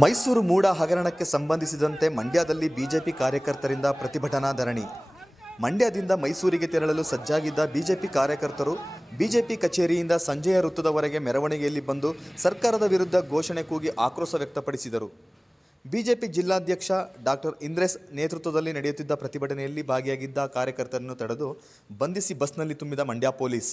ಮೈಸೂರು ಮೂಡ ಹಗರಣಕ್ಕೆ ಸಂಬಂಧಿಸಿದಂತೆ ಮಂಡ್ಯದಲ್ಲಿ ಬಿಜೆಪಿ ಕಾರ್ಯಕರ್ತರಿಂದ ಪ್ರತಿಭಟನಾ ಧರಣಿ. ಮಂಡ್ಯದಿಂದ ಮೈಸೂರಿಗೆ ತೆರಳಲು ಸಜ್ಜಾಗಿದ್ದ ಬಿಜೆಪಿ ಕಾರ್ಯಕರ್ತರು ಬಿಜೆಪಿ ಕಚೇರಿಯಿಂದ ಸಂಜೆಯ ವೃತ್ತದವರೆಗೆ ಮೆರವಣಿಗೆಯಲ್ಲಿ ಬಂದು ಸರ್ಕಾರದ ವಿರುದ್ಧ ಘೋಷಣೆ ಕೂಗಿ ಆಕ್ರೋಶ ವ್ಯಕ್ತಪಡಿಸಿದರು. ಬಿಜೆಪಿ ಜಿಲ್ಲಾಧ್ಯಕ್ಷ ಡಾಕ್ಟರ್ ಇಂದ್ರೇಸ್ ನೇತೃತ್ವದಲ್ಲಿ ನಡೆಯುತ್ತಿದ್ದ ಪ್ರತಿಭಟನೆಯಲ್ಲಿ ಭಾಗಿಯಾಗಿದ್ದ ಕಾರ್ಯಕರ್ತರನ್ನು ತಡೆದು ಬಂಧಿಸಿ ಬಸ್ನಲ್ಲಿ ತುಂಬಿದ ಮಂಡ್ಯ ಪೊಲೀಸ್.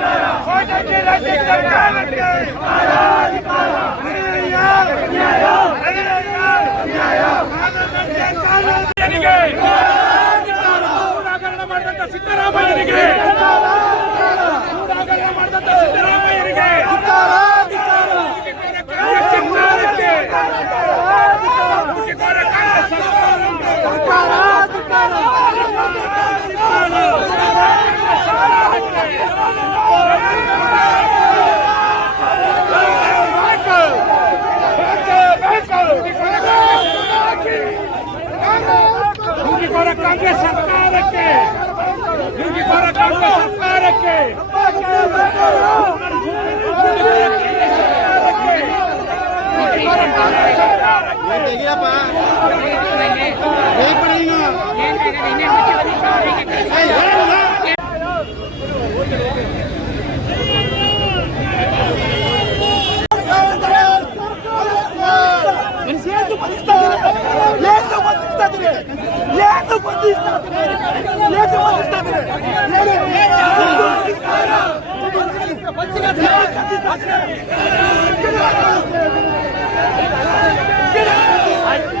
राज्य सरकार अन्याय अन्याय अन्याय ಕಾಂಗ್ರೆಸ್ ಸರ್ಕಾರಕ್ಕೆ. ಸರ್ಕಾರಕ್ಕೆ. Get out!